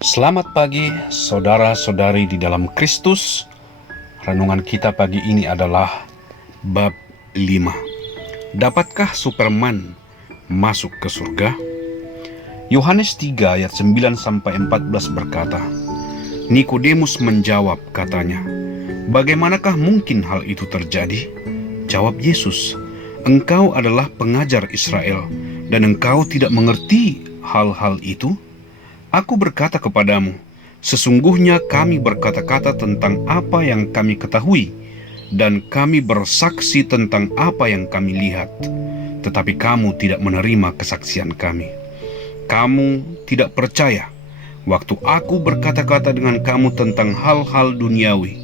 Selamat pagi, saudara-saudari di dalam Kristus. Renungan kita pagi ini adalah bab 5. Dapatkah Superman masuk ke surga? Yohanes 3 ayat 9-14 berkata, Nikodemus menjawab, katanya, bagaimanakah mungkin hal itu terjadi? Jawab Yesus, engkau adalah pengajar Israel dan engkau tidak mengerti hal-hal itu? Aku berkata kepadamu, sesungguhnya kami berkata-kata tentang apa yang kami ketahui, dan kami bersaksi tentang apa yang kami lihat. Tetapi kamu tidak menerima kesaksian kami. Kamu tidak percaya waktu aku berkata-kata dengan kamu tentang hal-hal duniawi.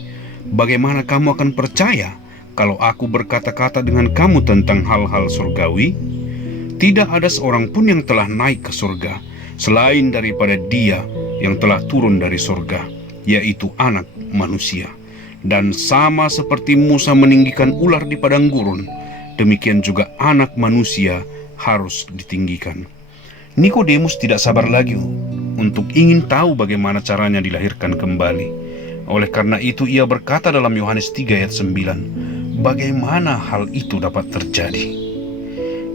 Bagaimana kamu akan percaya kalau aku berkata-kata dengan kamu tentang hal-hal surgawi? Tidak ada seorang pun yang telah naik ke surga selain daripada Dia yang telah turun dari surga, yaitu Anak Manusia. Dan sama seperti Musa meninggikan ular di padang gurun, demikian juga Anak Manusia harus ditinggikan. Nikodemus tidak sabar lagi untuk ingin tahu bagaimana caranya dilahirkan kembali. Oleh karena itu ia berkata dalam Yohanes 3 ayat 9, bagaimana hal itu dapat terjadi?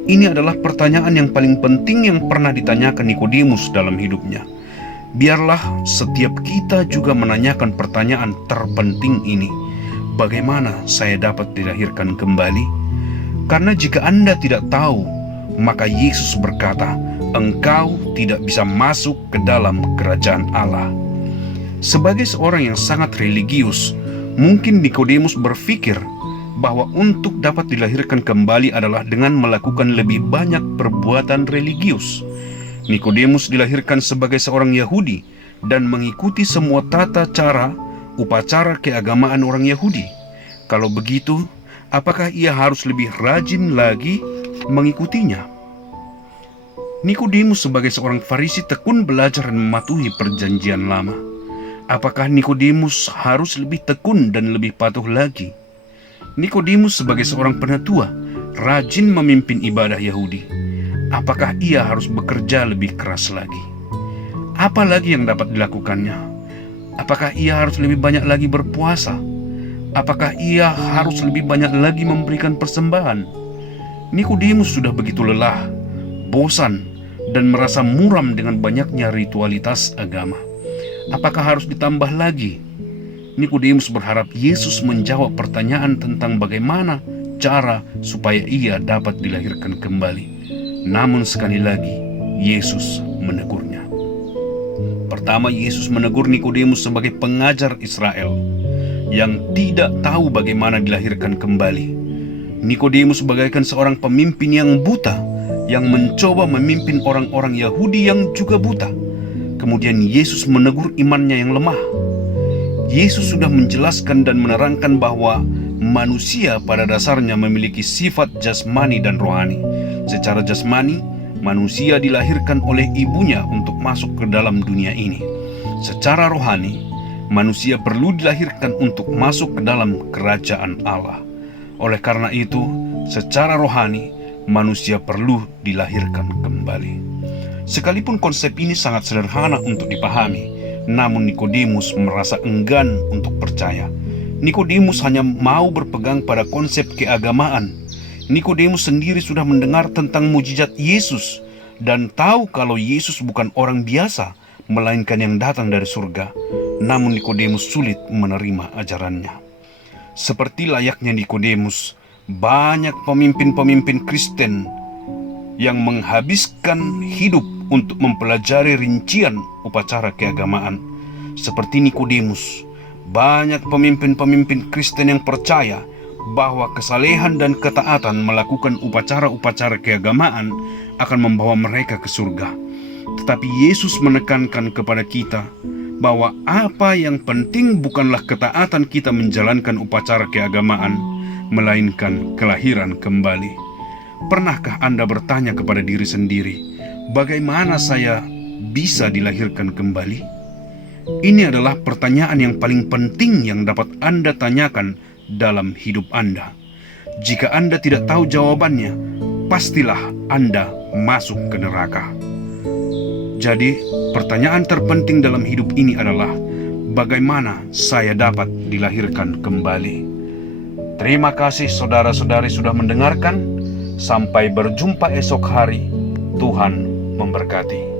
Ini adalah pertanyaan yang paling penting yang pernah ditanyakan Nikodemus dalam hidupnya. Biarlah setiap kita juga menanyakan pertanyaan terpenting ini. Bagaimana saya dapat dilahirkan kembali? Karena jika Anda tidak tahu, maka Yesus berkata, engkau tidak bisa masuk ke dalam kerajaan Allah. Sebagai seorang yang sangat religius, mungkin Nikodemus berpikir bahwa untuk dapat dilahirkan kembali adalah dengan melakukan lebih banyak perbuatan religius. Nikodemus dilahirkan sebagai seorang Yahudi dan mengikuti semua tata cara, upacara keagamaan orang Yahudi. Kalau begitu, apakah ia harus lebih rajin lagi mengikutinya? Nikodemus sebagai seorang Farisi tekun belajar dan mematuhi perjanjian lama. Apakah Nikodemus harus lebih tekun dan lebih patuh lagi? Nikodemus sebagai seorang penatua rajin memimpin ibadah Yahudi. Apakah ia harus bekerja lebih keras lagi? Apa lagi yang dapat dilakukannya? Apakah ia harus lebih banyak lagi berpuasa? Apakah ia harus lebih banyak lagi memberikan persembahan? Nikodemus sudah begitu lelah, bosan, dan merasa muram dengan banyaknya ritualitas agama. Apakah harus ditambah lagi? Nikodemus berharap Yesus menjawab pertanyaan tentang bagaimana cara supaya ia dapat dilahirkan kembali. Namun sekali lagi, Yesus menegurnya. Pertama, Yesus menegur Nikodemus sebagai pengajar Israel yang tidak tahu bagaimana dilahirkan kembali. Nikodemus bagaikan seorang pemimpin yang buta, yang mencoba memimpin orang-orang Yahudi yang juga buta. Kemudian Yesus menegur imannya yang lemah. Yesus sudah menjelaskan dan menerangkan bahwa manusia pada dasarnya memiliki sifat jasmani dan rohani. Secara jasmani, manusia dilahirkan oleh ibunya untuk masuk ke dalam dunia ini. Secara rohani, manusia perlu dilahirkan untuk masuk ke dalam kerajaan Allah. Oleh karena itu, secara rohani, manusia perlu dilahirkan kembali. Sekalipun konsep ini sangat sederhana untuk dipahami, namun Nikodemus merasa enggan untuk percaya. Nikodemus hanya mau berpegang pada konsep keagamaan. Nikodemus sendiri sudah mendengar tentang mujizat Yesus dan tahu kalau Yesus bukan orang biasa, melainkan yang datang dari surga. Namun Nikodemus sulit menerima ajarannya. Seperti layaknya Nikodemus, banyak pemimpin-pemimpin Kristen yang menghabiskan hidup untuk mempelajari rincian upacara keagamaan. Seperti Nikodemus, banyak pemimpin-pemimpin Kristen yang percaya bahwa kesalehan dan ketaatan melakukan upacara-upacara keagamaan akan membawa mereka ke surga. Tetapi Yesus menekankan kepada kita bahwa apa yang penting bukanlah ketaatan kita menjalankan upacara keagamaan, melainkan kelahiran kembali. Pernahkah Anda bertanya kepada diri sendiri, bagaimana saya bisa dilahirkan kembali? Ini adalah pertanyaan yang paling penting yang dapat Anda tanyakan dalam hidup Anda. Jika Anda tidak tahu jawabannya, pastilah Anda masuk ke neraka. Jadi, pertanyaan terpenting dalam hidup ini adalah bagaimana saya dapat dilahirkan kembali. Terima kasih saudara-saudari sudah mendengarkan. Sampai berjumpa esok hari. Tuhan memberkati.